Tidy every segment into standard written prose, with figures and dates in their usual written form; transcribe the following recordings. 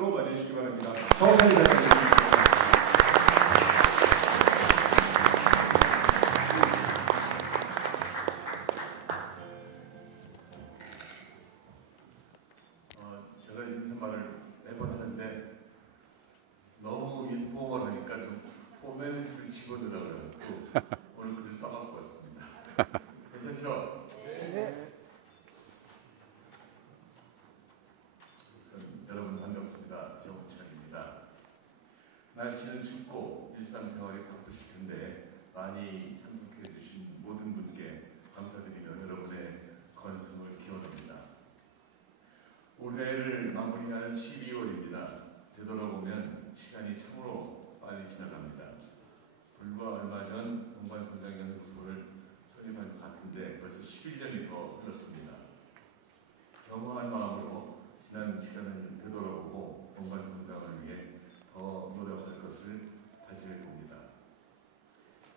박수로 맞이해 주시기 바랍니다. 정찬희 대표님. 제가 인사말을 매번 하는데 너무 인포멀하니까 좀 포메니스를 집어들어요. 오늘 글을 써갖고 왔습니다. 괜찮죠? 네. 여러분 반갑습니다. 정찬입니다. 날씨는 춥고 일상생활이 바쁘실 텐데 많이 참석해 주신 모든 분께 감사드리며 여러분의 건승을 기원합니다. 올해를 마무리하는 12월입니다. 되돌아보면 시간이 참으로 빨리 지나갑니다. 불과 얼마 전 동반성장연구소를 설립한 것 같은데 벌써 11년이 더 흘렀습니다. 겸허한 마음으로 지난 시간을 되돌아보고 동반성장을 위해 더 노력할 것을 다짐해봅니다.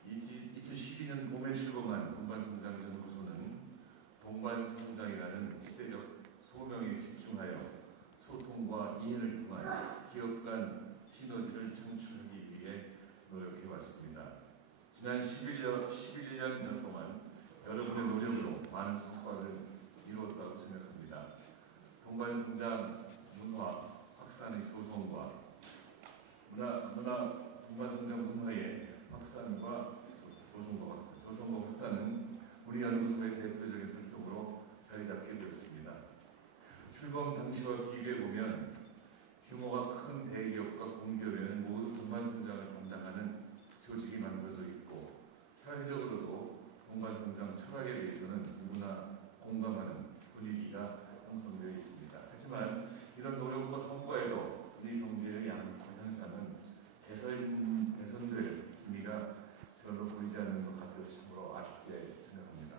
2012년 봄에 출범한 동반성장연구소는 동반성장이라는 시대적 소명에 집중하여 소통과 이해를 통한 기업 간 시너지를 창출하기 위해 노력해왔습니다. 지난 11년 동안 여러분의 노력으로 많은 성과를 이루었다고 생각합니다. 동반성장 문화 확산의 조성과 동반성장 문화의 확산과 조성과 확산은 우리 연구소의 대표적인 활동으로 자리 잡게 되었습니다. 출범 당시와 비교해보면 규모가 큰 대기업과 공기업에는 모두 동반성장을 담당하는 조직이 만들어져 있고 사회적으로도 동반성장 철학에 대해서는 누구나 공감하는 분위기가 형성되어 있습니다. 하지만 이런 노력과 성과에도 우리 경제의 양상은 개선될 기미가 별로 보이지 않는 것 같아서 참으로 아쉽게 생각합니다.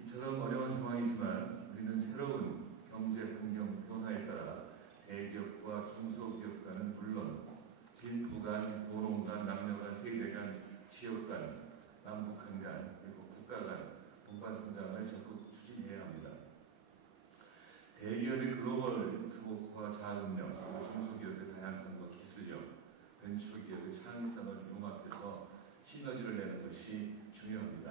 이처럼 어려운 상황이지만 우리는 새로운 경제 환경 변화에 따라 대기업과 중소기업 간은 물론 빈부 간, 도농 간, 남녀 간, 세대 간, 지역 간, 남북한 간, 그리고 국가 간 동반성장을 적극 추진해야 합니다. 대기업의 글로벌 네트워크와 자금력, 그리고 중소기업의 다양성과 기술력, 벤처기업의 창의성을 융합해서 시너지를 내는 것이 중요합니다.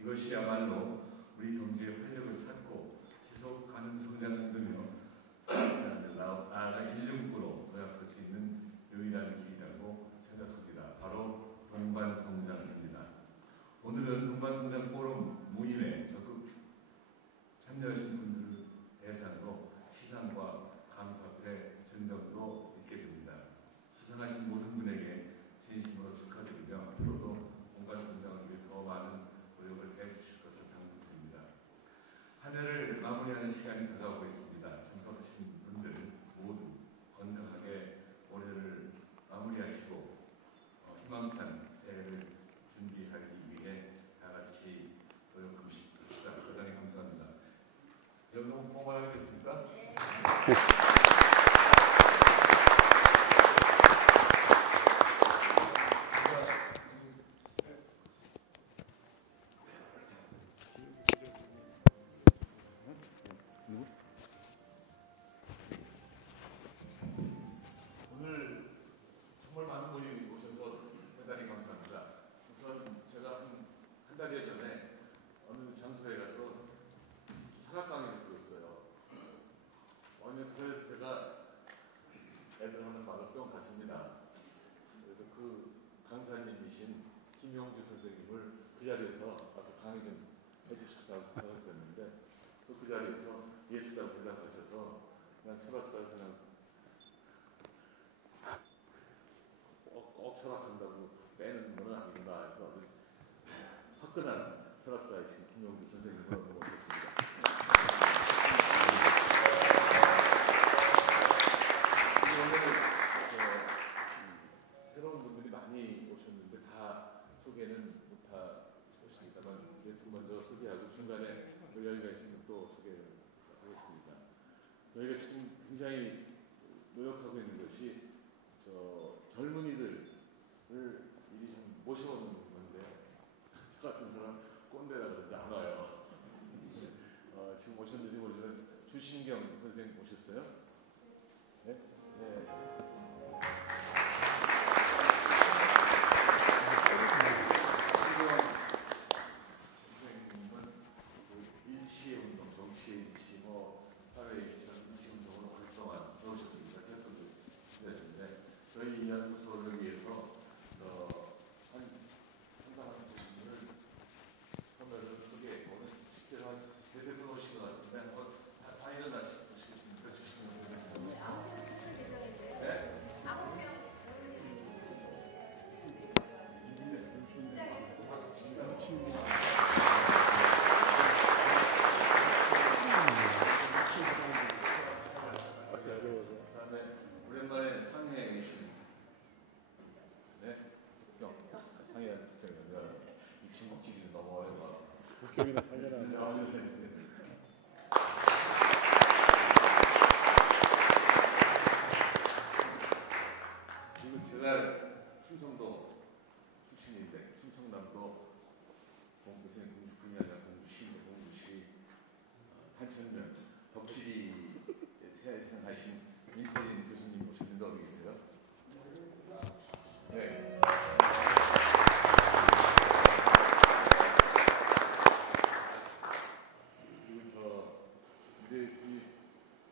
이것이야말로 우리 경제의 활력을 찾고 지속 가능 성장을 이루며 나아가 인류국으로 도약할 수 있는 유일한 길이라고 생각합니다. 바로 동반성장입니다. 오늘은 동반성장 포럼 모임에 적극 참여하신 분들을 대상으로 시상과 감사패 증정도 있게 됩니다. 수상하신 모든 분에게 진심으로 축하드리며 앞으로도 동반성장을 위해 더 많은 노력을 해주실 것을 당부드립니다. 한 해를 마무리하는 시간이 다가오고 있습니다. 참석하신 분들 모두 건강하게 올해를 마무리하시고 희망찬 새해를 준비하기 위해 다 같이 노력합시다. 대단히 감사합니다. 여러분 포괄하겠습니까? 네. 오늘 정말 많은 분이 오셔서 대단히 감사합니다. 우선 제가 한 달여 전에 어느 장소에 가서 철학 강의를 들었어요. 그래서 제가 애들 하는 말로 뿅 갔습니다. 그래서 그 강사님이신 김용규 선생님을 그 자리에서 와서 강의 좀 해주십사고 부탁드렸는데 또 그 자리에서 예스라고 대답하셔서 그냥 철학자를 그냥 꼭 철학한다고 빼는 건 아니구나 해서 화끈한 철학자이신 김용규 선생님을 모셨습니다. 새로운 분들이 많이 오셨는데 다 소개는 못하십니다만 먼저 소개하고 중간에 또 여기가 있으면 또 소개를 하겠습니다. 저희가 지금 굉장히 노력하고 있는 것이 젊은이들을 미리 좀 모셔오는 건데 저 같은 사람 꼰대라 그러지 않아요. 지금 오셨는지 모르지만 주신경 선생님 오셨어요? 네? 경이나 상연하고. 지금 제가 충청도 출신인데 충청남도 공주시는 공주군이 아니라 공주시 한천면 덕지리에 태어나신 민태진 교수님 모셨는데 어디 계세요? 네. 그리고 저 이제 이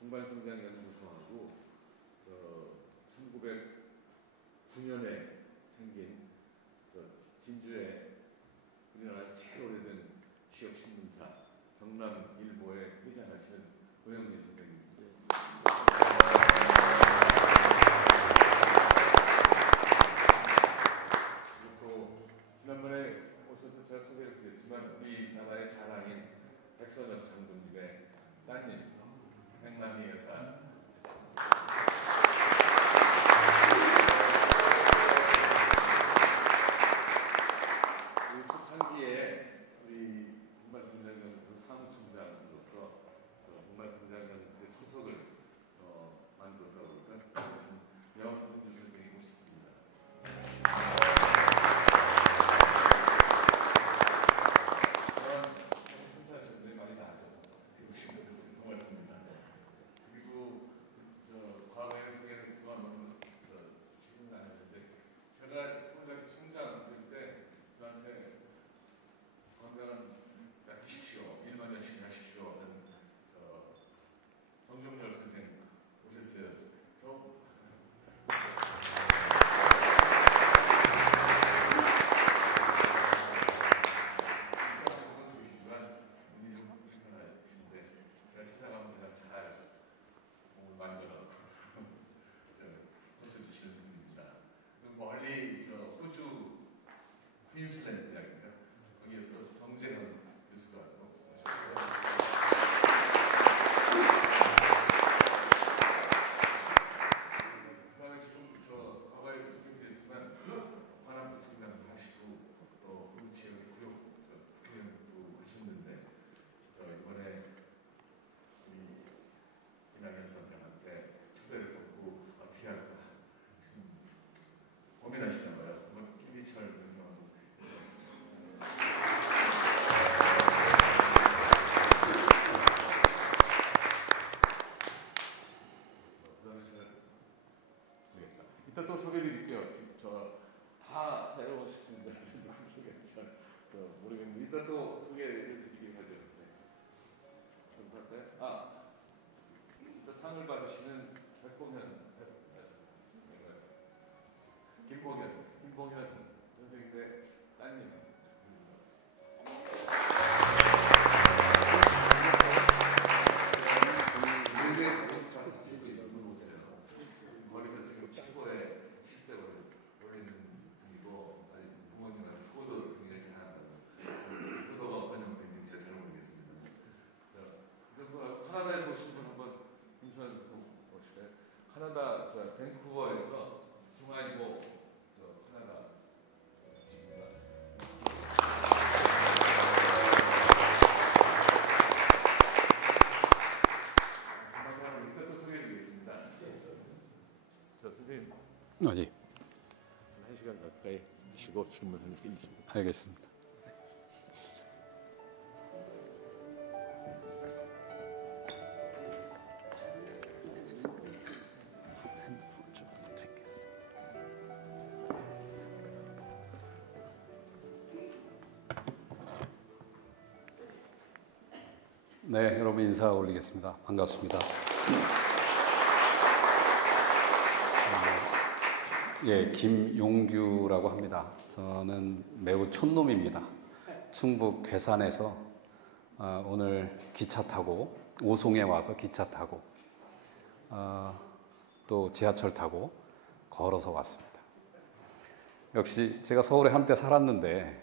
공간성장연구소하고 저 1909년에 생긴 저 진주에 우리나라에서 제일 오래된 지역 신문사 경남일보에 회장하시는 고영진 선생님. 그리고 지난번에 오셔서 제가 소개를 드렸지만 우리나라의 자랑인 백선엽 장군님의 따님 백남희 여사. 초창기에 우리 공간성장연구소 사무총장으로서 공간성장연구소의 초석을 만들었다고 그러니까 명훈주 선생님 모셨습니다. 혼자하셨는데 많이 나으셔서 고맙습니다. 그리고 과거에 소개를 했지만 너무 지금은 안 했는데 제가 서울대학교 총장 될 때 저한테 건강한 아끼십시오. 일만 열심히 하십시오. 하는 정종렬 선생님 오셨어요. 멀리 호주 퀸슬랜드 대학인가 거기에서 정재현 교수가 또 오셨고요. 그다음에 지금 과거에 소개드렸지만 관악도 청장도 하시고 또 호주 지역의 구역 국회의원도 하셨는데 이번에 우리 이낙연 선생한테 초대를 받고 어떻게 할까 고민하시나 봐요. 김희철 그다음에 제가 이따 또 소개드릴게요. 다 새로운 시즌인데 모르겠는데 이따 또 소개를 드리긴 하죠. 이따 상을 받으시는 백봉현 김봉현 선생님의 따님. 굉장히 자동차 사실도 있으면 오세요. 거기서 지금 최고의 실적을 올리는 분이고 부모님한테 효도를 굉장히 잘한다고. 효도가 어떤 형태인지 제가 잘 모르겠습니다. 카나다에서 오신 분 한번 인사해 보실까요? 카나다 밴쿠버에서 중앙일보 카나다 집입니다. 이따 또 소개해드리겠습니다. 선생님. 예. 1시간 가까이 하시고 질문하는 게 있습니다. 알겠습니다. 네, 여러분 인사 올리겠습니다. 반갑습니다. 예, 김용규라고 합니다. 저는 매우 촌놈입니다. 충북 괴산에서 오늘 기차 타고 오송에 와서 기차 타고 또 지하철 타고 걸어서 왔습니다. 역시 제가 서울에 한때 살았는데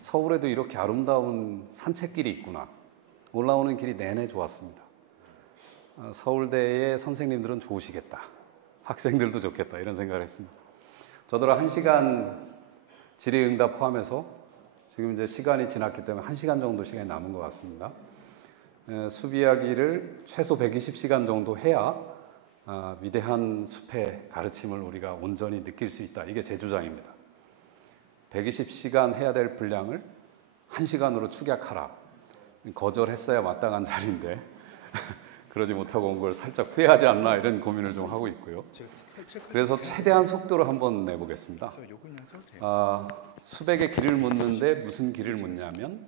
서울에도 이렇게 아름다운 산책길이 있구나. 올라오는 길이 내내 좋았습니다. 서울대의 선생님들은 좋으시겠다. 학생들도 좋겠다. 이런 생각을 했습니다. 저더러 1시간 질의응답 포함해서 지금 이제 시간이 지났기 때문에 1시간 정도 시간이 남은 것 같습니다. 숲 이야기를 최소 120시간 정도 해야 위대한 숲의 가르침을 우리가 온전히 느낄 수 있다. 이게 제 주장입니다. 120시간 해야 될 분량을 1시간으로 축약하라. 거절했어야 마땅한 자리인데 그러지 못하고 온 걸 살짝 후회하지 않나 이런 고민을 좀 하고 있고요. 그래서 최대한 속도로 한번 내보겠습니다. 숲에게 길을 묻는데 무슨 길을 묻냐면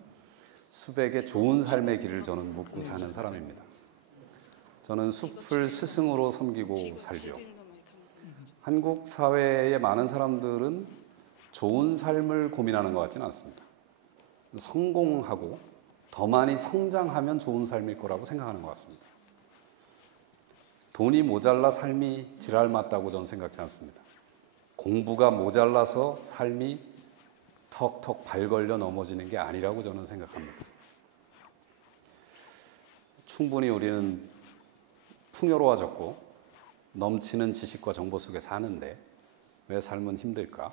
숲에게 좋은 삶의 길을 저는 묻고 사는 사람입니다. 저는 숲을 스승으로 섬기고 살죠. 한국 사회의 많은 사람들은 좋은 삶을 고민하는 것 같지는 않습니다. 성공하고 더 많이 성장하면 좋은 삶일 거라고 생각하는 것 같습니다. 돈이 모자라 삶이 지랄 맞다고 저는 생각지 않습니다. 공부가 모자라서 삶이 턱턱 발 걸려 넘어지는 게 아니라고 저는 생각합니다. 충분히 우리는 풍요로워졌고 넘치는 지식과 정보 속에 사는데 왜 삶은 힘들까?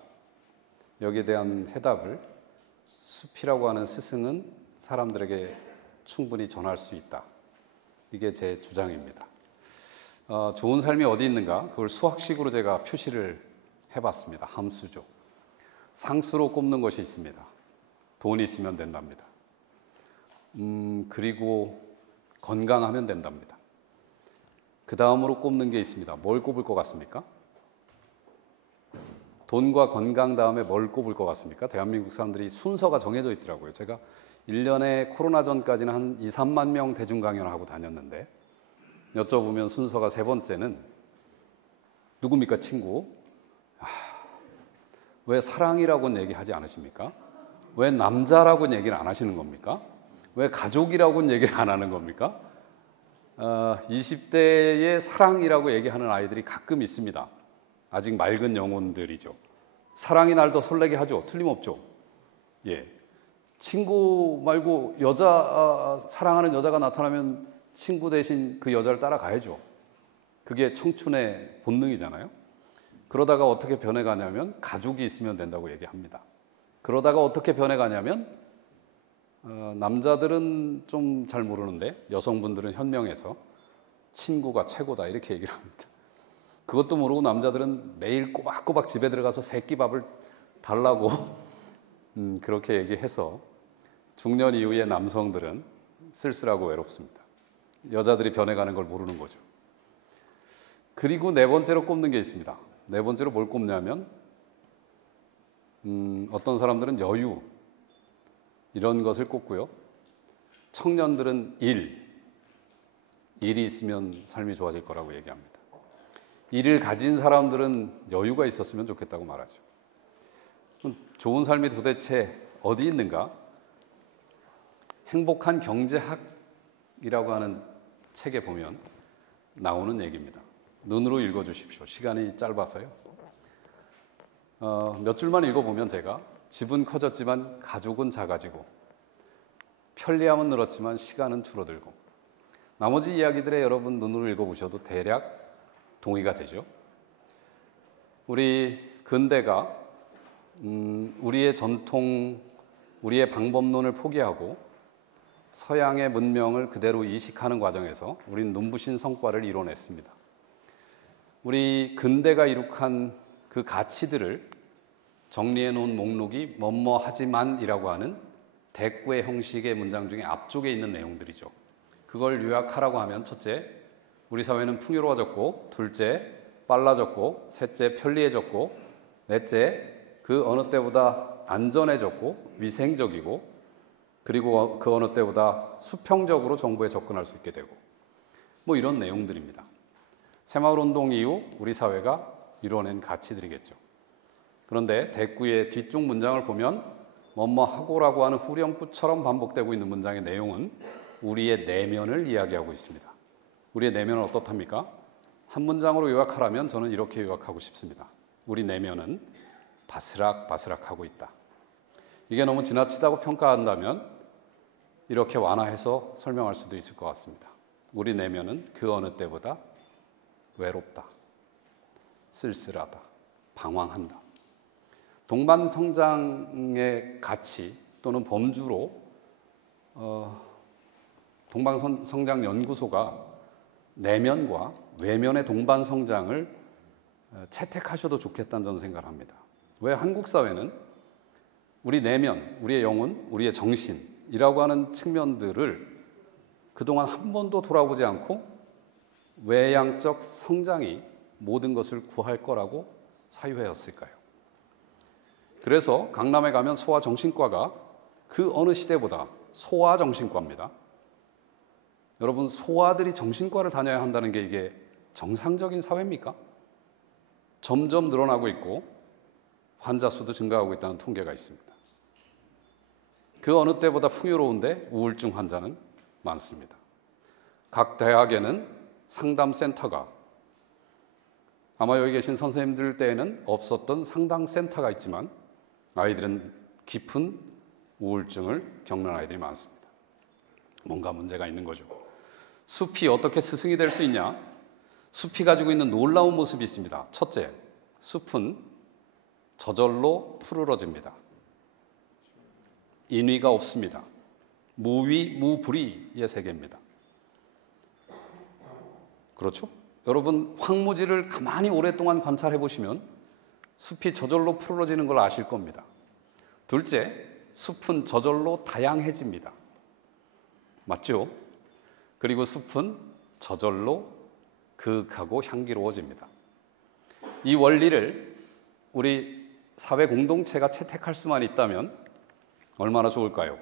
여기에 대한 해답을 숲이라고 하는 스승은 사람들에게 충분히 전할 수 있다. 이게 제 주장입니다. 좋은 삶이 어디 있는가? 그걸 수학식으로 제가 표시를 해봤습니다. 함수죠. 상수로 꼽는 것이 있습니다. 돈이 있으면 된답니다. 그리고 건강하면 된답니다. 그 다음으로 꼽는 게 있습니다. 뭘 꼽을 것 같습니까? 돈과 건강 다음에 뭘 꼽을 것 같습니까? 대한민국 사람들이 순서가 정해져 있더라고요. 제가 1년에 코로나 전까지는 한 2, 3만 명 대중 강연을 하고 다녔는데 여쭤보면 순서가 세 번째는 누굽니까? 친구. 왜 사랑이라고는 얘기하지 않으십니까? 왜 남자라고는 얘기를 안 하시는 겁니까? 왜 가족이라고는 얘기를 안 하는 겁니까? 20대의 사랑이라고 얘기하는 아이들이 가끔 있습니다. 아직 맑은 영혼들이죠. 사랑이 날 더 설레게 하죠. 틀림없죠. 예. 친구 말고 사랑하는 여자가 나타나면 친구 대신 그 여자를 따라가야죠. 그게 청춘의 본능이잖아요. 그러다가 어떻게 변해가냐면 가족이 있으면 된다고 얘기합니다. 그러다가 어떻게 변해가냐면 남자들은 좀 잘 모르는데 여성분들은 현명해서 친구가 최고다 이렇게 얘기를 합니다. 그것도 모르고 남자들은 매일 꼬박꼬박 집에 들어가서 새끼밥을 달라고 그렇게 얘기해서 중년 이후의 남성들은 쓸쓸하고 외롭습니다. 여자들이 변해가는 걸 모르는 거죠. 그리고 네 번째로 꼽는 게 있습니다. 네 번째로 뭘 꼽냐면 어떤 사람들은 여유 이런 것을 꼽고요. 청년들은 일이 있으면 삶이 좋아질 거라고 얘기합니다. 일을 가진 사람들은 여유가 있었으면 좋겠다고 말하죠. 좋은 삶이 도대체 어디 있는가? 행복한 경제학이라고 하는 책에 보면 나오는 얘기입니다. 눈으로 읽어주십시오. 시간이 짧아서요. 몇 줄만 읽어보면 제가 집은 커졌지만 가족은 작아지고 편리함은 늘었지만 시간은 줄어들고 나머지 이야기들에 여러분 눈으로 읽어보셔도 대략 동의가 되죠. 우리 근대가 우리의 전통, 우리의 방법론을 포기하고 서양의 문명을 그대로 이식하는 과정에서 우리는 눈부신 성과를 이뤄냈습니다. 우리 근대가 이룩한 그 가치들을 정리해 놓은 목록이 뭐뭐하지만이라고 하는 대꾸의 형식의 문장 중에 앞쪽에 있는 내용들이죠. 그걸 요약하라고 하면 첫째, 우리 사회는 풍요로워졌고, 둘째, 빨라졌고, 셋째, 편리해졌고, 넷째, 그 어느 때보다 안전해졌고, 위생적이고, 그리고 그 어느 때보다 수평적으로 정부에 접근할 수 있게 되고, 뭐 이런 내용들입니다. 새마을운동 이후 우리 사회가 이뤄낸 가치들이겠죠. 그런데 대꾸의 뒤쪽 문장을 보면 뭐뭐하고라고 하는 후렴구처럼 반복되고 있는 문장의 내용은 우리의 내면을 이야기하고 있습니다. 우리의 내면은 어떻답니까? 한 문장으로 요약하라면 저는 이렇게 요약하고 싶습니다. 우리 내면은 바스락바스락하고 있다. 이게 너무 지나치다고 평가한다면 이렇게 완화해서 설명할 수도 있을 것 같습니다. 우리 내면은 그 어느 때보다 외롭다, 쓸쓸하다, 방황한다. 동반 성장의 가치, 또는 범주로 동방성장연구소가 내면과 외면의 동반성장을 채택하셔도 좋겠다는 저는 생각을 합니다. 왜 한국 사회는 우리 내면, 우리의 영혼, 우리의 정신이라고 하는 측면들을 그동안 한 번도 돌아보지 않고 외양적 성장이 모든 것을 구할 거라고 사유하였을까요? 그래서 강남에 가면 소아정신과가 그 어느 시대보다 소아정신과입니다. 여러분, 소아들이 정신과를 다녀야 한다는 게 이게 정상적인 사회입니까? 점점 늘어나고 있고 환자 수도 증가하고 있다는 통계가 있습니다. 그 어느 때보다 풍요로운데 우울증 환자는 많습니다. 각 대학에는 상담센터가, 아마 여기 계신 선생님들 때에는 없었던 상담센터가 있지만 아이들은 깊은 우울증을 겪는 아이들이 많습니다. 뭔가 문제가 있는 거죠. 숲이 어떻게 스승이 될 수 있냐? 숲이 가지고 있는 놀라운 모습이 있습니다. 첫째, 숲은 저절로 푸르러집니다. 인위가 없습니다. 무위, 무불위의 세계입니다. 그렇죠? 여러분, 황무지를 가만히 오랫동안 관찰해 보시면 숲이 저절로 푸르러지는 걸 아실 겁니다. 둘째, 숲은 저절로 다양해집니다. 맞죠? 그리고 숲은 저절로 그윽하고 향기로워집니다. 이 원리를 우리 사회 공동체가 채택할 수만 있다면 얼마나 좋을까요?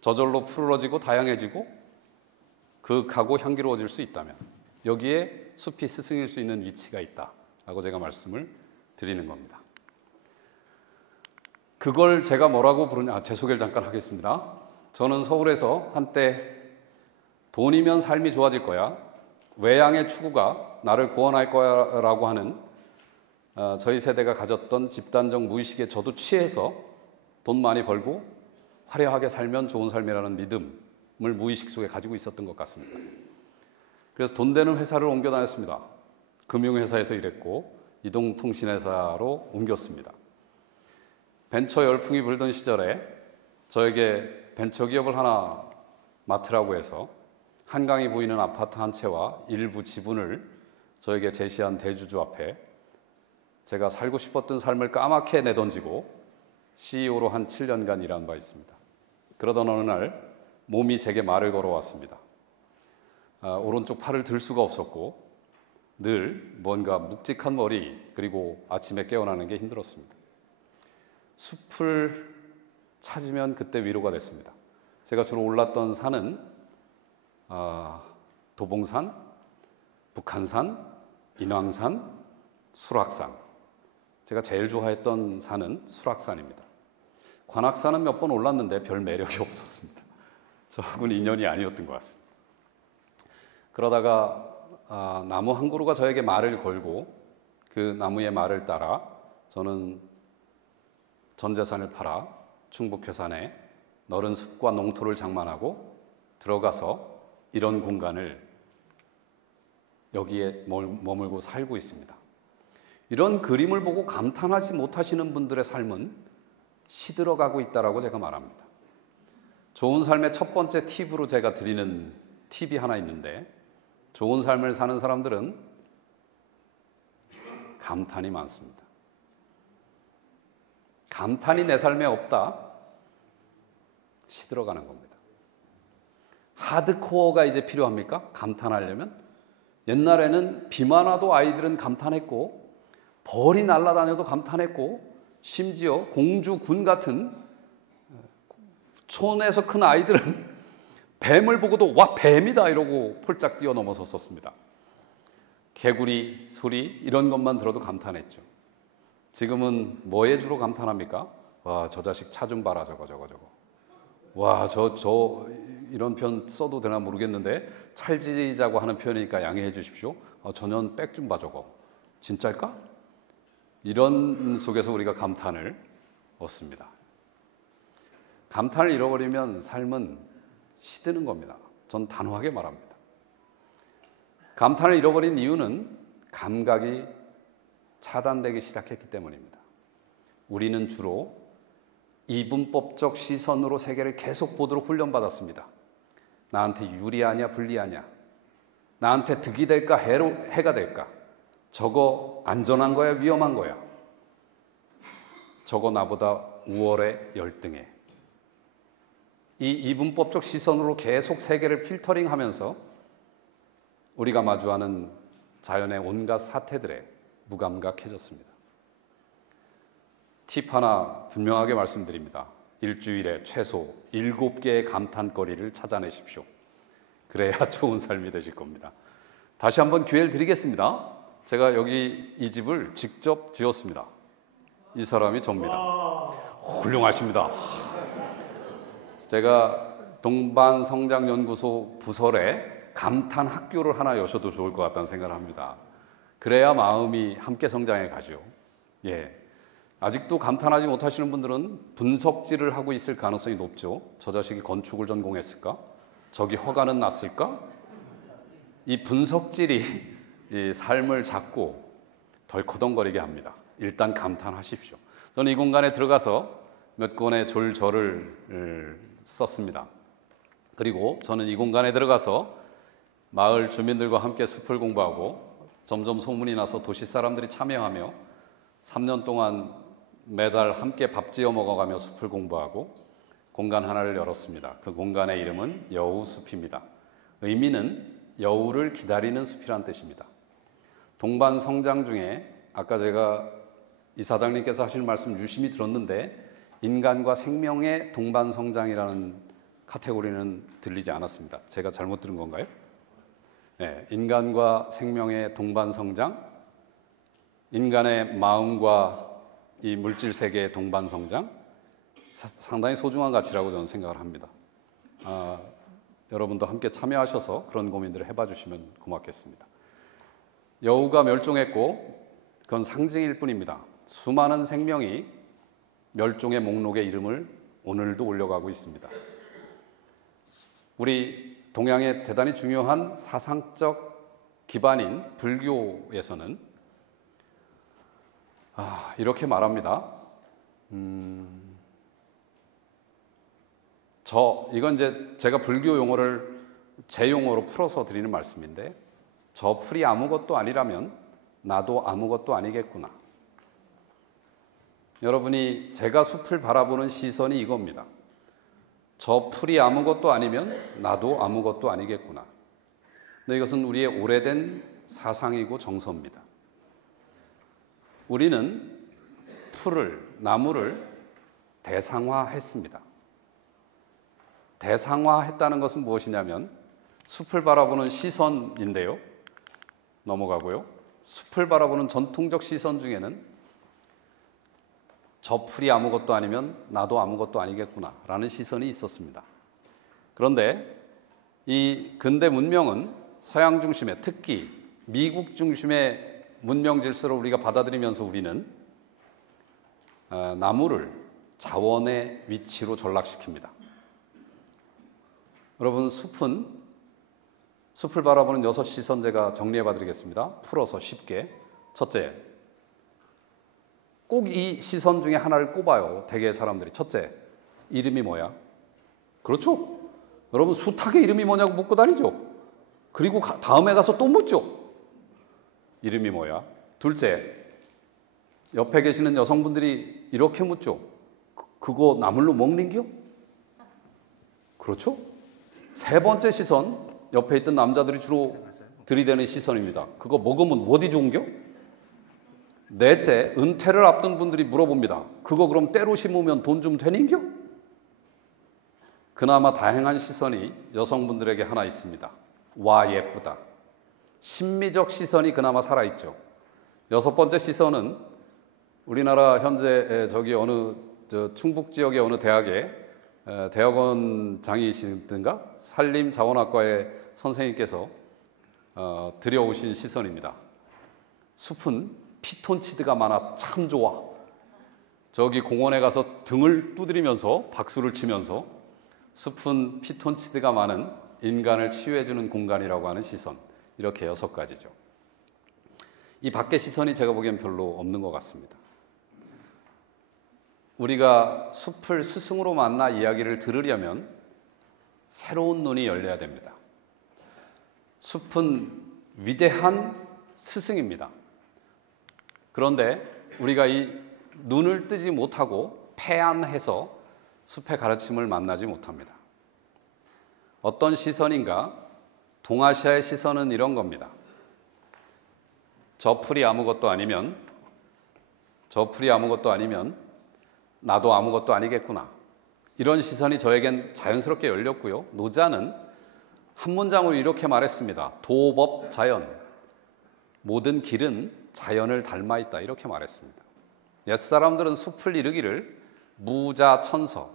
저절로 푸르러지고 다양해지고 그윽하고 향기로워질 수 있다면 여기에 숲이 스승일 수 있는 위치가 있다라고 제가 말씀을 드리는 겁니다. 그걸 제가 뭐라고 부르냐, 제 소개를 잠깐 하겠습니다. 저는 서울에서 한때 돈이면 삶이 좋아질 거야, 외양의 추구가 나를 구원할 거야라고 하는 저희 세대가 가졌던 집단적 무의식에 저도 취해서 돈 많이 벌고 화려하게 살면 좋은 삶이라는 믿음을 무의식 속에 가지고 있었던 것 같습니다. 그래서 돈 되는 회사를 옮겨 다녔습니다. 금융회사에서 일했고 이동통신회사로 옮겼습니다. 벤처 열풍이 불던 시절에 저에게 벤처기업을 하나 맡으라고 해서 한강이 보이는 아파트 한 채와 일부 지분을 저에게 제시한 대주주 앞에 제가 살고 싶었던 삶을 까맣게 내던지고 CEO로 한 7년간 일한 바 있습니다. 그러던 어느 날 몸이 제게 말을 걸어왔습니다. 오른쪽 팔을 들 수가 없었고 늘 뭔가 묵직한 머리, 그리고 아침에 깨어나는 게 힘들었습니다. 숲을 찾으면 그때 위로가 됐습니다. 제가 주로 올랐던 산은 도봉산, 북한산, 인왕산, 수락산. 제가 제일 좋아했던 산은 수락산입니다. 관악산은 몇 번 올랐는데 별 매력이 없었습니다. 저하고는 인연이 아니었던 것 같습니다. 그러다가 나무 한 그루가 저에게 말을 걸고 그 나무의 말을 따라 저는 전 재산을 팔아 충북회산에 너른 숲과 농토를 장만하고 들어가서 이런 공간을 여기에 머물고 살고 있습니다. 이런 그림을 보고 감탄하지 못하시는 분들의 삶은 시들어가고 있다라고 제가 말합니다. 좋은 삶의 첫 번째 팁으로 제가 드리는 팁이 하나 있는데, 좋은 삶을 사는 사람들은 감탄이 많습니다. 감탄이 내 삶에 없다, 시들어가는 겁니다. 하드코어가 이제 필요합니까? 감탄하려면? 옛날에는 비만 와도 아이들은 감탄했고 벌이 날아다녀도 감탄했고 심지어 공주, 군 같은 촌에서 큰 아이들은 뱀을 보고도 와, 뱀이다 이러고 폴짝 뛰어넘어섰습니다. 개구리 소리 이런 것만 들어도 감탄했죠. 지금은 뭐에 주로 감탄합니까? 와, 저 자식 차 좀 봐라, 저거. 와, 저 이런 표현 써도 되나 모르겠는데 찰지자고 하는 표현이니까 양해해 주십시오. 저년 백 좀 봐, 저거. 진짜일까? 이런 속에서 우리가 감탄을 얻습니다. 감탄을 잃어버리면 삶은 시드는 겁니다. 전 단호하게 말합니다. 감탄을 잃어버린 이유는 감각이 차단되기 시작했기 때문입니다. 우리는 주로 이분법적 시선으로 세계를 계속 보도록 훈련받았습니다. 나한테 유리하냐 불리하냐, 나한테 득이 될까 해가 될까, 저거 안전한 거야 위험한 거야, 저거 나보다 우월해 열등해. 이 이분법적 시선으로 계속 세계를 필터링하면서 우리가 마주하는 자연의 온갖 사태들에 무감각해졌습니다. 팁 하나 분명하게 말씀드립니다. 일주일에 최소 7개의 감탄거리를 찾아내십시오. 그래야 좋은 삶이 되실 겁니다. 다시 한번 기회를 드리겠습니다. 제가 여기 이 집을 직접 지었습니다. 이 사람이 접니다. 훌륭하십니다. 제가 동반성장연구소 부설에 감탄 학교를 하나 여셔도 좋을 것 같다는 생각을 합니다. 그래야 마음이 함께 성장해 가죠. 예. 아직도 감탄하지 못하시는 분들은 분석질을 하고 있을 가능성이 높죠. 저 자식이 건축을 전공했을까? 저기 허가는 났을까? 이 분석질이 이 삶을 자꾸 덜커덩거리게 합니다. 일단 감탄하십시오. 저는 이 공간에 들어가서 몇 권의 졸저를 썼습니다. 그리고 저는 이 공간에 들어가서 마을 주민들과 함께 숲을 공부하고 점점 소문이 나서 도시 사람들이 참여하며 3년 동안 매달 함께 밥 지어 먹어가며 숲을 공부하고 공간 하나를 열었습니다. 그 공간의 이름은 여우숲입니다. 의미는 여우를 기다리는 숲이란 뜻입니다. 동반성장 중에 아까 제가 이사장님께서 하시는 말씀 유심히 들었는데 인간과 생명의 동반성장이라는 카테고리는 들리지 않았습니다. 제가 잘못 들은 건가요? 네, 인간과 생명의 동반성장, 인간의 마음과 이 물질 세계의 동반성장, 상당히 소중한 가치라고 저는 생각을 합니다. 여러분도 함께 참여하셔서 그런 고민들을 해봐 주시면 고맙겠습니다. 여우가 멸종했고 그건 상징일 뿐입니다. 수많은 생명이 멸종의 목록에 이름을 오늘도 올려가고 있습니다. 우리 동양의 대단히 중요한 사상적 기반인 불교에서는 이렇게 말합니다. 이건 이제 제가 불교 용어를 제 용어로 풀어서 드리는 말씀인데, 저 풀이 아무것도 아니라면 나도 아무것도 아니겠구나. 여러분이 제가 숲을 바라보는 시선이 이겁니다. 저 풀이 아무것도 아니면 나도 아무것도 아니겠구나. 근데 이것은 우리의 오래된 사상이고 정서입니다. 우리는 풀을, 나무를 대상화했습니다. 대상화했다는 것은 무엇이냐면 숲을 바라보는 시선인데요. 넘어가고요. 숲을 바라보는 전통적 시선 중에는 저 풀이 아무것도 아니면 나도 아무것도 아니겠구나 라는 시선이 있었습니다. 그런데 이 근대 문명은 서양 중심의, 특히 미국 중심의 문명 질서를 우리가 받아들이면서 우리는 나무를 자원의 위치로 전락시킵니다. 여러분, 숲을 바라보는 6시선 제가 정리해 봐드리겠습니다. 풀어서 쉽게. 첫째, 꼭 이 시선 중에 하나를 꼽아요. 대개 사람들이. 첫째, 이름이 뭐야? 그렇죠? 여러분, 숱하게 이름이 뭐냐고 묻고 다니죠? 그리고 다음에 가서 또 묻죠? 이름이 뭐야? 둘째, 옆에 계시는 여성분들이 이렇게 묻죠? 그거 나물로 먹는겨? 그렇죠? 세 번째 시선, 옆에 있던 남자들이 주로 들이대는 시선입니다. 그거 먹으면 어디 좋은겨? 넷째, 은퇴를 앞둔 분들이 물어봅니다. 그거 그럼 때로 심으면 돈 좀 되는겨? 그나마 다행한 시선이 여성분들에게 하나 있습니다. 와, 예쁘다. 심미적 시선이 그나마 살아있죠. 6번째 시선은 우리나라 현재 충북 지역의 어느 대학의 대학원장이시든가 산림자원학과의 선생님께서 들여오신 시선입니다. 숲은 피톤치드가 많아 참 좋아. 저기 공원에 가서 등을 두드리면서 박수를 치면서 숲은 피톤치드가 많은 인간을 치유해주는 공간이라고 하는 시선. 이렇게 6가지죠. 이 밖의 시선이 제가 보기엔 별로 없는 것 같습니다. 우리가 숲을 스승으로 만나 이야기를 들으려면 새로운 눈이 열려야 됩니다. 숲은 위대한 스승입니다. 그런데 우리가 이 눈을 뜨지 못하고 패안해서 숲의 가르침을 만나지 못합니다. 어떤 시선인가? 동아시아의 시선은 이런 겁니다. 저 풀이 아무것도 아니면 나도 아무것도 아니겠구나. 이런 시선이 저에겐 자연스럽게 열렸고요. 노자는 한 문장으로 이렇게 말했습니다. 도법자연, 모든 길은 자연을 닮아 있다. 이렇게 말했습니다. 옛사람들은 숲을 이르기를 무자천서,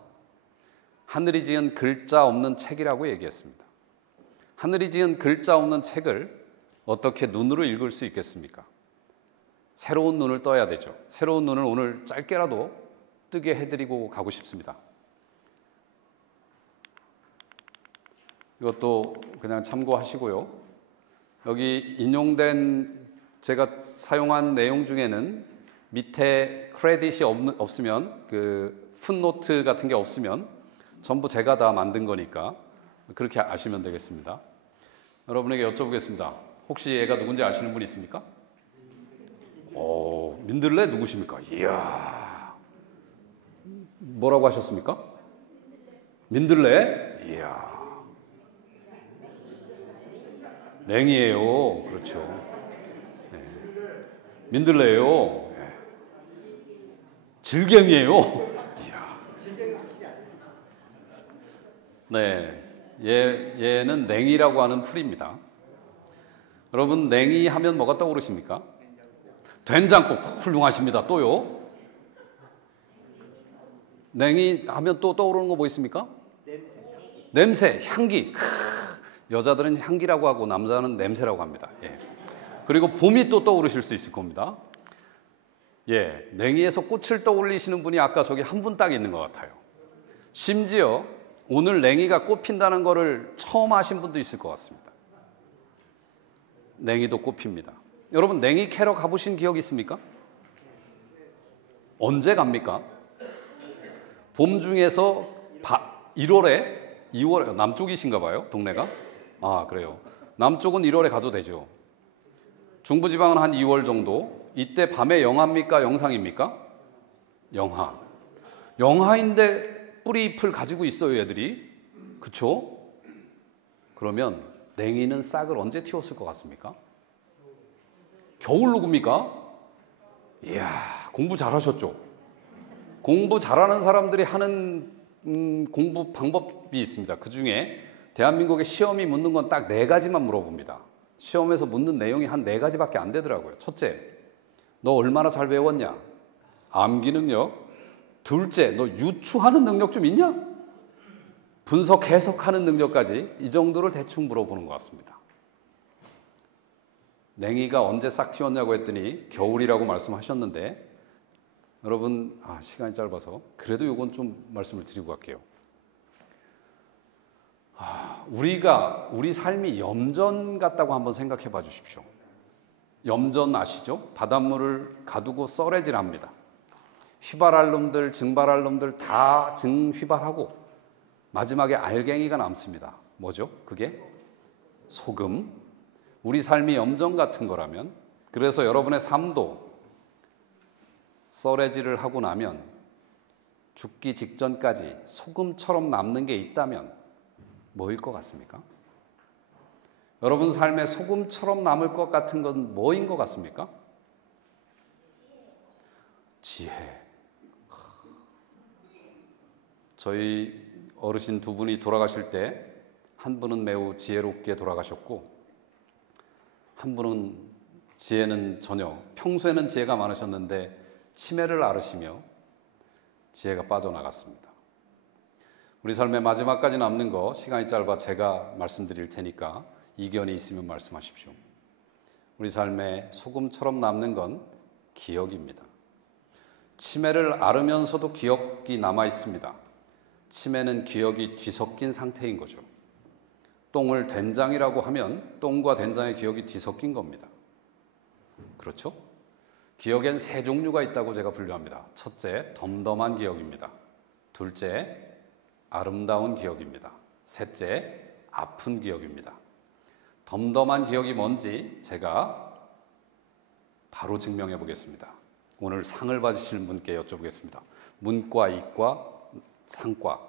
하늘이 지은 글자 없는 책이라고 얘기했습니다. 하늘이 지은 글자 없는 책을 어떻게 눈으로 읽을 수 있겠습니까? 새로운 눈을 떠야 되죠. 새로운 눈을 오늘 짧게라도 뜨게 해드리고 가고 싶습니다. 이것도 그냥 참고하시고요. 여기 인용된 제가 사용한 내용 중에는 밑에 크레딧이 없으면 그 풋노트 같은 게 없으면 전부 제가 다 만든 거니까 그렇게 아시면 되겠습니다. 여러분에게 여쭤보겠습니다. 혹시 얘가 누군지 아시는 분 있습니까? 민들레 누구십니까? 이야, 뭐라고 하셨습니까? 민들레? 이야, 냉이에요. 그렇죠. 네. 민들레예요. 네. 질갱이에요. 이야. 네, 얘는 냉이라고 하는 풀입니다. 여러분, 냉이 하면 뭐가 떠오르십니까? 된장국. 훌륭하십니다. 또요? 냉이 하면 또 떠오르는 거 뭐 있습니까? 냄새, 향기. 여자들은 향기라고 하고 남자는 냄새라고 합니다. 예. 그리고 봄이 또 떠오르실 수 있을 겁니다. 예, 냉이에서 꽃을 떠올리시는 분이 아까 저기 한 분 딱 있는 것 같아요. 심지어 오늘 냉이가 꽃핀다는 거를 처음 아신 분도 있을 것 같습니다. 냉이도 꽃핍니다. 여러분, 냉이 캐러 가보신 기억 있습니까? 언제 갑니까? 봄 중에서 2월에 남쪽이신가 봐요, 동네가? 아, 그래요. 남쪽은 1월에 가도 되죠. 중부지방은 한 2월 정도. 이때 밤에 영하입니까? 영상입니까? 영하. 영하인데 뿌리 잎을 가지고 있어요, 얘들이. 그쵸? 그러면 냉이는 싹을 언제 틔웠을 것 같습니까? 겨울 누굽니까? 이야, 공부 잘하셨죠? 공부 잘하는 사람들이 하는 공부 방법이 있습니다. 그 중에 대한민국의 시험이 묻는 건 딱 4가지만 물어봅니다. 시험에서 묻는 내용이 한 4가지밖에 안 되더라고요. 첫째, 너 얼마나 잘 배웠냐? 암기 능력. 둘째, 너 유추하는 능력 좀 있냐? 분석, 해석하는 능력까지 이 정도를 대충 물어보는 것 같습니다. 냉이가 언제 싹 틔웠냐고 했더니 겨울이라고 말씀하셨는데, 여러분, 시간이 짧아서 그래도 이건 좀 말씀을 드리고 갈게요. 우리 삶이 염전 같다고 한번 생각해 봐 주십시오. 염전 아시죠? 바닷물을 가두고 썰애질합니다. 휘발할 놈들, 증발할 놈들 다 증휘발하고 마지막에 알갱이가 남습니다. 뭐죠? 그게 소금. 우리 삶이 염전 같은 거라면, 그래서 여러분의 삶도 썰애질을 하고 나면 죽기 직전까지 소금처럼 남는 게 있다면 뭐일 것 같습니까? 여러분 삶에 소금처럼 남을 것 같은 건 뭐인 것 같습니까? 지혜. 저희 어르신 2분이 돌아가실 때 한 분은 매우 지혜롭게 돌아가셨고, 한 분은 지혜는 전혀, 평소에는 지혜가 많으셨는데 치매를 앓으시며 지혜가 빠져나갔습니다. 우리 삶의 마지막까지 남는 거, 시간이 짧아 제가 말씀드릴 테니까 이견이 있으면 말씀하십시오. 우리 삶에 소금처럼 남는 건 기억입니다. 치매를 앓으면서도 기억이 남아 있습니다. 치매는 기억이 뒤섞인 상태인 거죠. 똥을 된장이라고 하면 똥과 된장의 기억이 뒤섞인 겁니다. 그렇죠? 기억엔 세 종류가 있다고 제가 분류합니다. 첫째, 덤덤한 기억입니다. 둘째, 아름다운 기억입니다. 셋째, 아픈 기억입니다. 덤덤한 기억이 뭔지 제가 바로 증명해 보겠습니다. 오늘 상을 받으실 분께 여쭤보겠습니다. 문과, 이과, 상과,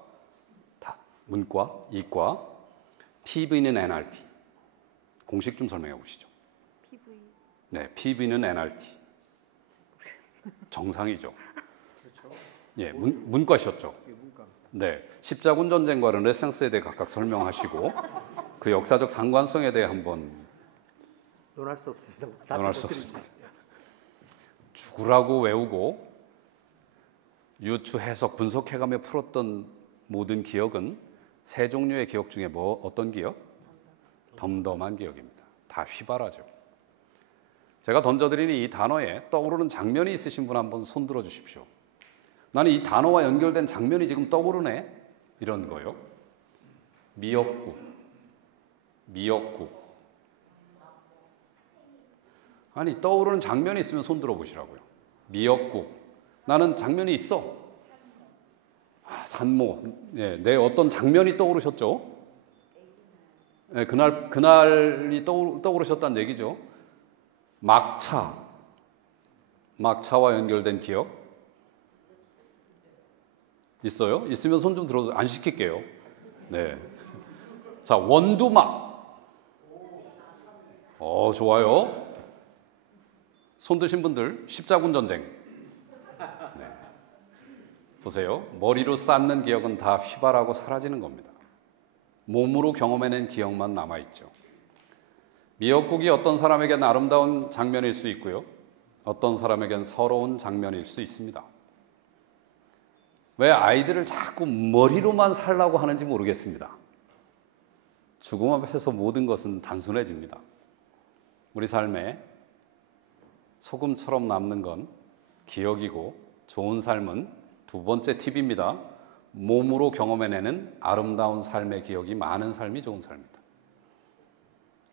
다 문과, 이과, PV는 NRT. 공식 좀 설명해 보시죠. PV. 네, PV는 NRT. 정상이죠. 그렇죠. 예, 문과셨죠. 이게 문과입니다. 네, 십자군 전쟁과 르네상스에 대해 각각 설명하시고 그 역사적 상관성에 대해 한번 논할 수 없습니다. 논할 수 없습니다. 죽으라고 외우고 유추, 해석, 분석해가며 풀었던 모든 기억은 세 종류의 기억 중에 어떤 기억? 덤덤한 기억입니다. 다 휘발하죠. 제가 던져드리는 이 단어에 떠오르는 장면이 있으신 분 한번 손 들어 주십시오. 나는 이 단어와 연결된 장면이 지금 떠오르네. 이런 거요. 미역국. 미역국. 아니, 떠오르는 장면이 있으면 손 들어 보시라고요. 미역국. 나는 장면이 있어. 산모. 예, 내 어떤 장면이 떠오르셨죠? 예, 그날이 떠오르셨다는 얘기죠. 막차. 막차와 연결된 기억 있어요? 있으면 손 좀 들어도 안 시킬게요. 네. 자, 원두막. 좋아요. 손 드신 분들, 십자군 전쟁. 네. 보세요. 머리로 쌓는 기억은 다 휘발하고 사라지는 겁니다. 몸으로 경험해낸 기억만 남아있죠. 미역국이 어떤 사람에겐 아름다운 장면일 수 있고요. 어떤 사람에겐 서러운 장면일 수 있습니다. 왜 아이들을 자꾸 머리로만 살라고 하는지 모르겠습니다. 죽음 앞에서 모든 것은 단순해집니다. 우리 삶에 소금처럼 남는 건 기억이고 좋은 삶은 두 번째 팁입니다. 몸으로 경험해내는 아름다운 삶의 기억이 많은 삶이 좋은 삶입니다.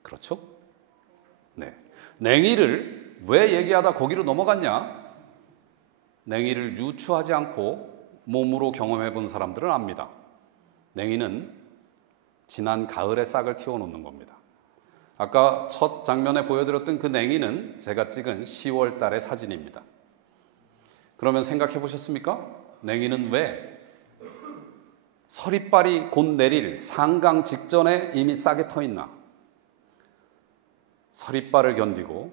그렇죠? 네. 냉이를 왜 얘기하다 거기로 넘어갔냐? 냉이를 유추하지 않고 몸으로 경험해 본 사람들은 압니다. 냉이는 지난 가을에 싹을 틔워놓는 겁니다. 아까 첫 장면에 보여드렸던 그 냉이는 제가 찍은 10월 달의 사진입니다. 그러면 생각해 보셨습니까? 냉이는 왜 서리빨이 곧 내릴 상강 직전에 이미 싹에 터 있나? 서리빨을 견디고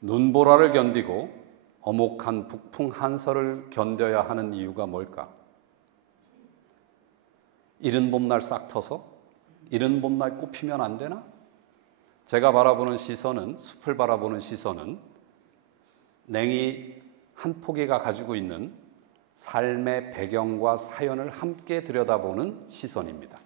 눈보라를 견디고 어목한 북풍 한설을 견뎌야 하는 이유가 뭘까? 이른 봄날 싹 터서 이른 봄날 꽃피면 안 되나? 제가 바라보는 시선은, 숲을 바라보는 시선은 냉이 한 포기가 가지고 있는 삶의 배경과 사연을 함께 들여다보는 시선입니다.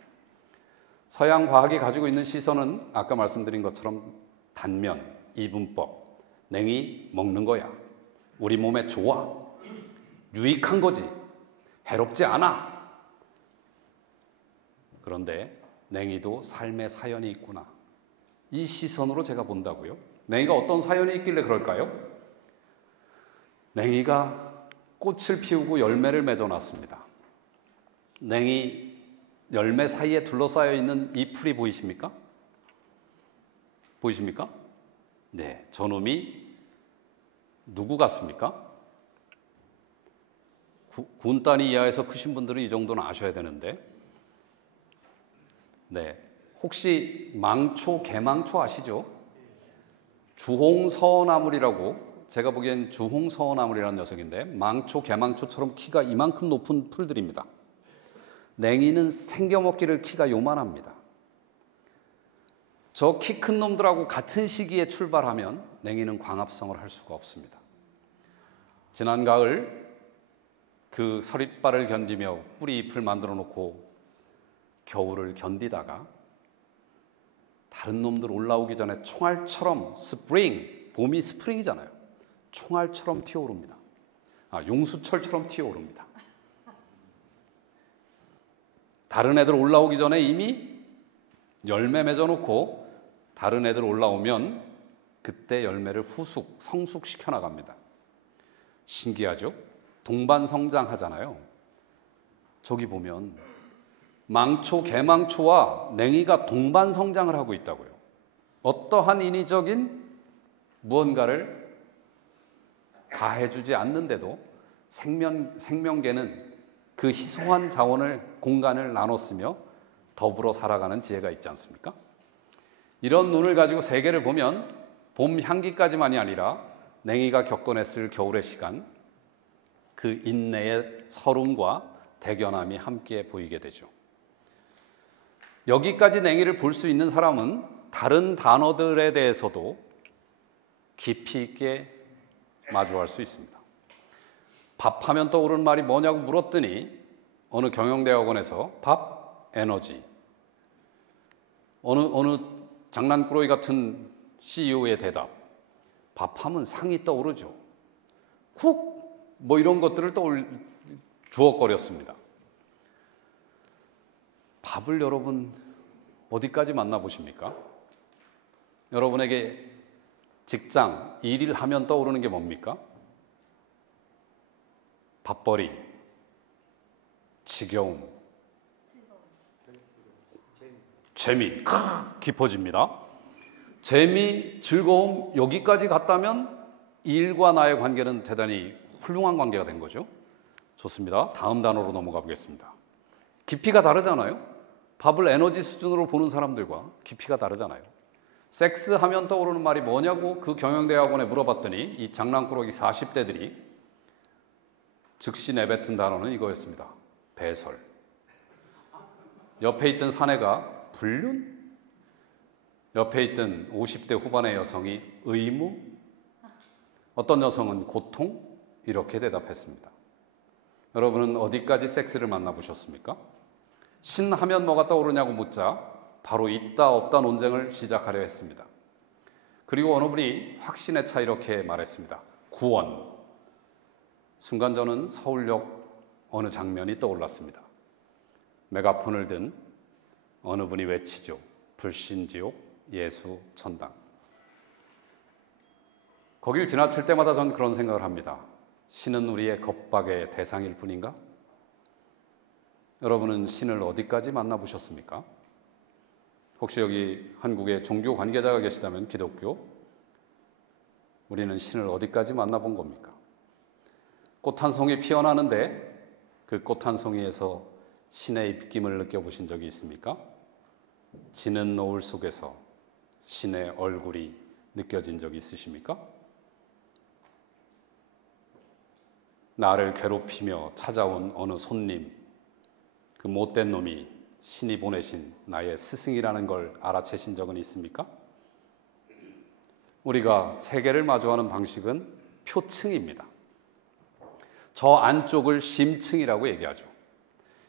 서양 과학이 가지고 있는 시선은 아까 말씀드린 것처럼 단면, 이분법, 냉이 먹는 거야. 우리 몸에 좋아. 유익한 거지. 해롭지 않아. 그런데 냉이도 삶의 사연이 있구나. 이 시선으로 제가 본다고요. 냉이가 어떤 사연이 있길래 그럴까요? 냉이가 꽃을 피우고 열매를 맺어놨습니다. 냉이 열매 사이에 둘러싸여 있는 이 풀이 보이십니까? 보이십니까? 네, 저놈이 누구 같습니까? 군단위 이하에서 크신 분들은 이 정도는 아셔야 되는데, 네, 혹시 망초, 개망초 아시죠? 주홍서나물이라고, 제가 보기엔 주홍서나물이라는 녀석인데 망초, 개망초처럼 키가 이만큼 높은 풀들입니다. 냉이는 생겨먹기를 키가 요만합니다. 저 키 큰 놈들하고 같은 시기에 출발하면 냉이는 광합성을 할 수가 없습니다. 지난 가을 그 서리빨을 견디며 뿌리 잎을 만들어 놓고 겨울을 견디다가 다른 놈들 올라오기 전에 총알처럼 스프링, 봄이 스프링이잖아요. 총알처럼 튀어오릅니다. 용수철처럼 튀어오릅니다. 다른 애들 올라오기 전에 이미 열매 맺어놓고 다른 애들 올라오면 그때 열매를 후숙, 성숙시켜 나갑니다. 신기하죠? 동반성장 하잖아요. 저기 보면 망초, 개망초와 냉이가 동반성장을 하고 있다고요. 어떠한 인위적인 무언가를 가해주지 않는데도 생명계는 그 희소한 자원을, 공간을 나눠 쓰며 더불어 살아가는 지혜가 있지 않습니까? 이런 눈을 가지고 세계를 보면 봄 향기까지만이 아니라 냉이가 겪어냈을 겨울의 시간, 그 인내의 서름과 대견함이 함께 보이게 되죠. 여기까지 냉이를 볼 수 있는 사람은 다른 단어들에 대해서도 깊이 있게 마주할 수 있습니다. 밥하면 떠오르는 말이 뭐냐고 물었더니 어느 경영대학원에서 밥, 에너지, 어느 장난꾸러기 같은 CEO의 대답, 밥하면 상이 떠오르죠. 쿡, 뭐 이런 것들을 주워거렸습니다. 밥을 여러분 어디까지 만나보십니까? 여러분에게 직장, 일을 하면 떠오르는 게 뭡니까? 밥벌이, 지겨움, 재미, 깊어집니다. 재미, 즐거움 여기까지 갔다면 일과 나의 관계는 대단히 훌륭한 관계가 된 거죠. 좋습니다. 다음 단어로 넘어가 보겠습니다. 깊이가 다르잖아요. 밥을 에너지 수준으로 보는 사람들과 깊이가 다르잖아요. 섹스하면 떠오르는 말이 뭐냐고 그 경영대학원에 물어봤더니 이 장난꾸러기 40대들이 즉시 내뱉은 단어는 이거였습니다. 배설. 옆에 있던 사내가 불륜? 옆에 있던 50대 후반의 여성이 의무? 어떤 여성은 고통? 이렇게 대답했습니다. 여러분은 어디까지 섹스를 만나보셨습니까? 신하면 뭐가 떠오르냐고 묻자 바로 있다 없다 논쟁을 시작하려 했습니다. 그리고 어느 분이 확신에 차 이렇게 말했습니다. 구원. 순간 저는 서울역 어느 장면이 떠올랐습니다. 메가폰을 든 어느 분이 외치죠. 불신지옥, 예수, 천당. 거길 지나칠 때마다 전 그런 생각을 합니다. 신은 우리의 겁박의 대상일 뿐인가? 여러분은 신을 어디까지 만나보셨습니까? 혹시 여기 한국에 종교 관계자가 계시다면 기독교, 우리는 신을 어디까지 만나본 겁니까? 꽃 한 송이 피어나는데 그 꽃 한 송이에서 신의 입김을 느껴보신 적이 있습니까? 지는 노을 속에서 신의 얼굴이 느껴진 적이 있으십니까? 나를 괴롭히며 찾아온 어느 손님, 그 못된 놈이 신이 보내신 나의 스승이라는 걸 알아채신 적은 있습니까? 우리가 세계를 마주하는 방식은 표층입니다. 저 안쪽을 심층이라고 얘기하죠.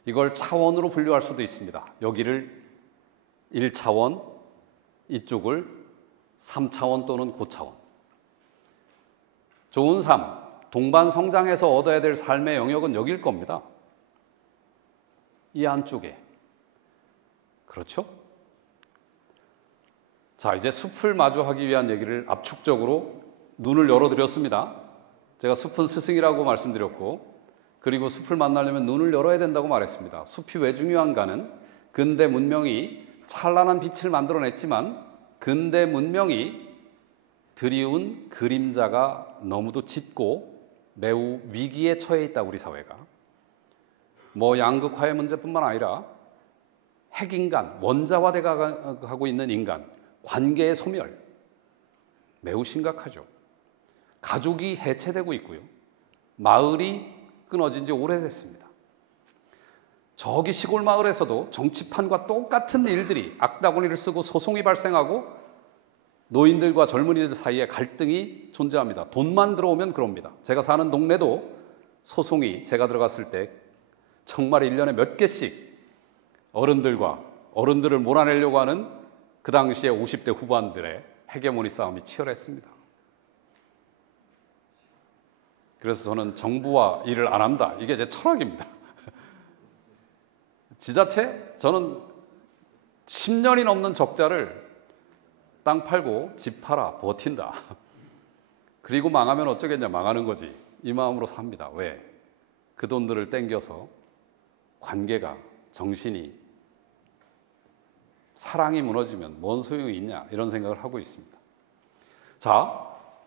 이걸 차원으로 분류할 수도 있습니다. 여기를 1차원, 이쪽을 3차원 또는 고차원. 좋은 삶, 동반성장해서 얻어야 될 삶의 영역은 여길 겁니다. 이 안쪽에. 그렇죠? 자, 이제 숲을 마주하기 위한 얘기를 압축적으로 눈을 열어드렸습니다. 제가 숲은 스승이라고 말씀드렸고, 그리고 숲을 만나려면 눈을 열어야 된다고 말했습니다. 숲이 왜 중요한가는 근대 문명이 찬란한 빛을 만들어냈지만 근대 문명이 드리운 그림자가 너무도 짙고 매우 위기에 처해 있다, 우리 사회가. 뭐 양극화의 문제뿐만 아니라 핵인간, 원자화돼가고 있는 인간, 관계의 소멸, 매우 심각하죠. 가족이 해체되고 있고요. 마을이 끊어진 지 오래됐습니다. 저기 시골 마을에서도 정치판과 똑같은 일들이 악다구니를 쓰고 소송이 발생하고 노인들과 젊은이들 사이에 갈등이 존재합니다. 돈만 들어오면 그럽니다. 제가 사는 동네도 소송이 제가 들어갔을 때 정말 1년에 몇 개씩 어른들을 몰아내려고 하는 그 당시에 50대 후반들의 헤게모니 싸움이 치열했습니다. 그래서 저는 정부와 일을 안 한다. 이게 제 철학입니다. 지자체? 저는 10년이 넘는 적자를 땅 팔고 집 팔아 버틴다. 그리고 망하면 어쩌겠냐, 망하는 거지. 이 마음으로 삽니다. 왜? 그 돈들을 땡겨서 관계가, 정신이, 사랑이 무너지면 뭔 소용이 있냐 이런 생각을 하고 있습니다. 자,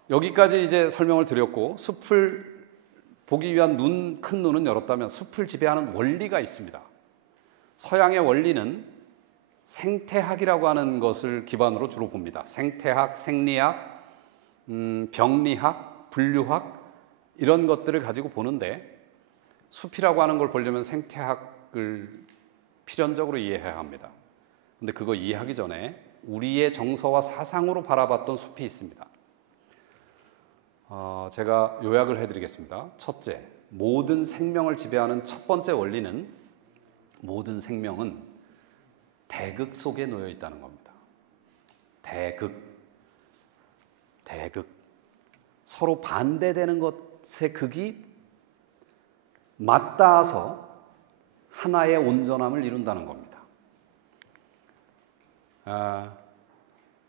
여기까지 이제 설명을 드렸고, 숲을 보기 위한 큰 눈은 열었다면 숲을 지배하는 원리가 있습니다. 서양의 원리는 생태학이라고 하는 것을 기반으로 주로 봅니다. 생태학, 생리학, 병리학, 분류학 이런 것들을 가지고 보는데, 숲이라고 하는 걸 보려면 생태학을 필연적으로 이해해야 합니다. 근데 그거 이해하기 전에 우리의 정서와 사상으로 바라봤던 숲이 있습니다. 제가 요약을 해드리겠습니다. 첫째, 모든 생명을 지배하는 첫 번째 원리는 모든 생명은 대극 속에 놓여 있다는 겁니다. 대극. 서로 반대되는 것의 극이 맞닿아서 하나의 온전함을 이룬다는 겁니다.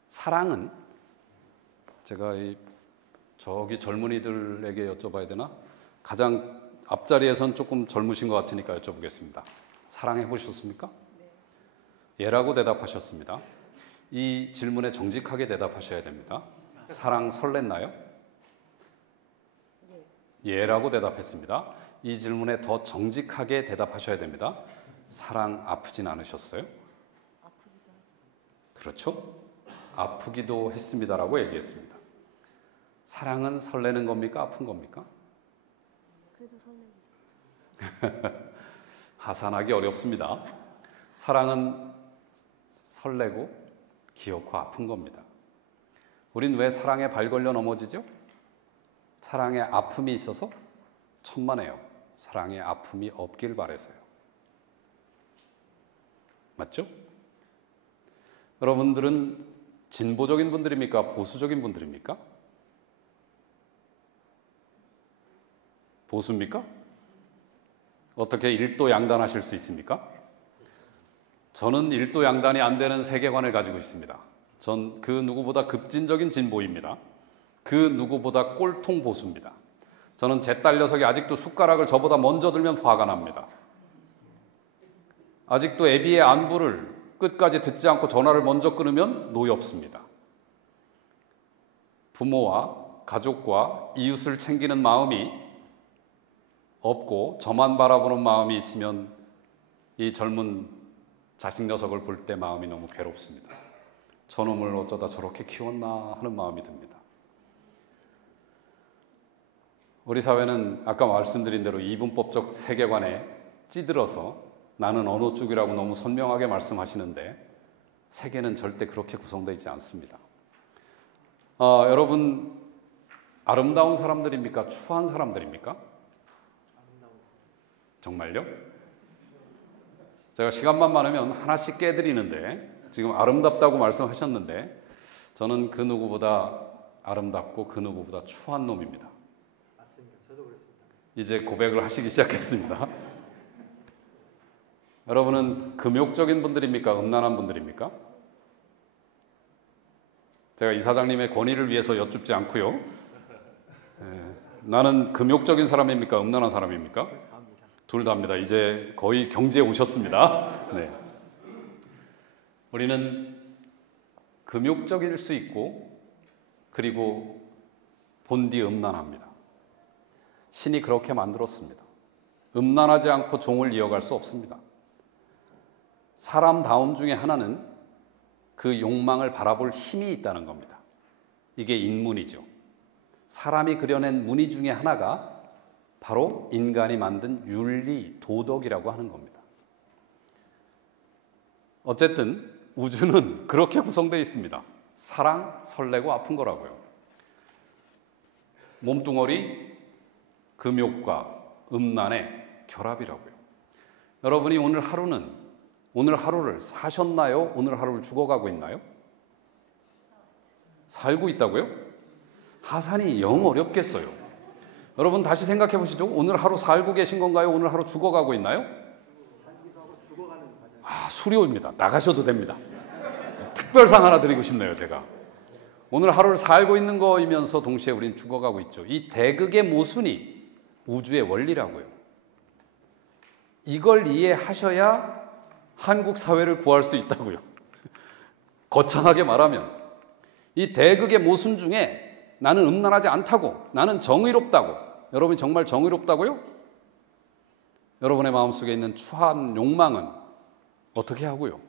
사랑은 제가 저기 젊은이들에게 여쭤봐야 되나? 가장 앞자리에선 조금 젊으신 것 같으니까 여쭤보겠습니다. 사랑해 보셨습니까? 네. 예라고 대답하셨습니다. 이 질문에 정직하게 대답하셔야 됩니다. 사랑 설렜나요? 네. 예라고 대답했습니다. 이 질문에 더 정직하게 대답하셔야 됩니다. 사랑 아프진 않으셨어요? 아프기도 하죠. 그렇죠? 아프기도 했습니다라고 얘기했습니다. 사랑은 설레는 겁니까? 아픈 겁니까? 그래도 설레죠. 하산하기 어렵습니다. 사랑은 설레고 귀엽고 아픈 겁니다. 우린 왜 사랑에 발 걸려 넘어지죠? 사랑에 아픔이 있어서? 천만에요. 사랑에 아픔이 없길 바라서요. 맞죠? 여러분들은 진보적인 분들입니까? 보수적인 분들입니까? 보수입니까? 어떻게 일도양단하실 수 있습니까? 저는 일도양단이 안 되는 세계관을 가지고 있습니다. 전 그 누구보다 급진적인 진보입니다. 그 누구보다 꼴통 보수입니다. 저는 제 딸 녀석이 아직도 숟가락을 저보다 먼저 들면 화가 납니다. 아직도 애비의 안부를 끝까지 듣지 않고 전화를 먼저 끊으면 노엽습니다. 부모와 가족과 이웃을 챙기는 마음이 없고 저만 바라보는 마음이 있으면 이 젊은 자식 녀석을 볼 때 마음이 너무 괴롭습니다. 저놈을 어쩌다 저렇게 키웠나 하는 마음이 듭니다. 우리 사회는 아까 말씀드린 대로 이분법적 세계관에 찌들어서 나는 어느 쪽이라고 너무 선명하게 말씀하시는데 세계는 절대 그렇게 구성되어 있지 않습니다. 여러분, 아름다운 사람들입니까? 추한 사람들입니까? 정말요? 제가 시간만 많으면 하나씩 깨드리는데 지금 아름답다고 말씀하셨는데 저는 그 누구보다 아름답고 그 누구보다 추한 놈입니다. 맞습니다. 저도 그렇습니다. 이제 고백을 하시기 시작했습니다. 여러분은 금욕적인 분들입니까? 음란한 분들입니까? 제가 이사장님의 권위를 위해서 여쭙지 않고요. 나는 금욕적인 사람입니까? 음란한 사람입니까? 둘 다입니다. 이제 거의 경지에 오셨습니다. 네. 우리는 금욕적일 수 있고 그리고 본디 음란합니다. 신이 그렇게 만들었습니다. 음란하지 않고 종을 이어갈 수 없습니다. 사람다움 중에 하나는 그 욕망을 바라볼 힘이 있다는 겁니다. 이게 인문이죠. 사람이 그려낸 무늬 중에 하나가 바로 인간이 만든 윤리, 도덕이라고 하는 겁니다. 어쨌든 우주는 그렇게 구성되어 있습니다. 사랑, 설레고 아픈 거라고요. 몸뚱어리, 금욕과 음란의 결합이라고요. 여러분이 오늘 하루를 사셨나요? 오늘 하루를 죽어가고 있나요? 살고 있다고요? 하산이 영 어렵겠어요. 여러분 다시 생각해 보시죠. 오늘 하루 살고 계신 건가요? 오늘 하루 죽어가고 있나요? 수료입니다. 나가셔도 됩니다. 특별상 하나 드리고 싶네요, 제가. 오늘 하루를 살고 있는 거이면서 동시에 우리는 죽어가고 있죠. 이 대극의 모순이 우주의 원리라고요. 이걸 이해하셔야 한국 사회를 구할 수 있다고요. 거창하게 말하면 이 대극의 모순 중에 나는 음란하지 않다고, 나는 정의롭다고. 여러분이 정말 정의롭다고요? 여러분의 마음속에 있는 추한 욕망은 어떻게 하고요?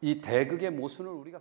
이 대극의 모순을 우리가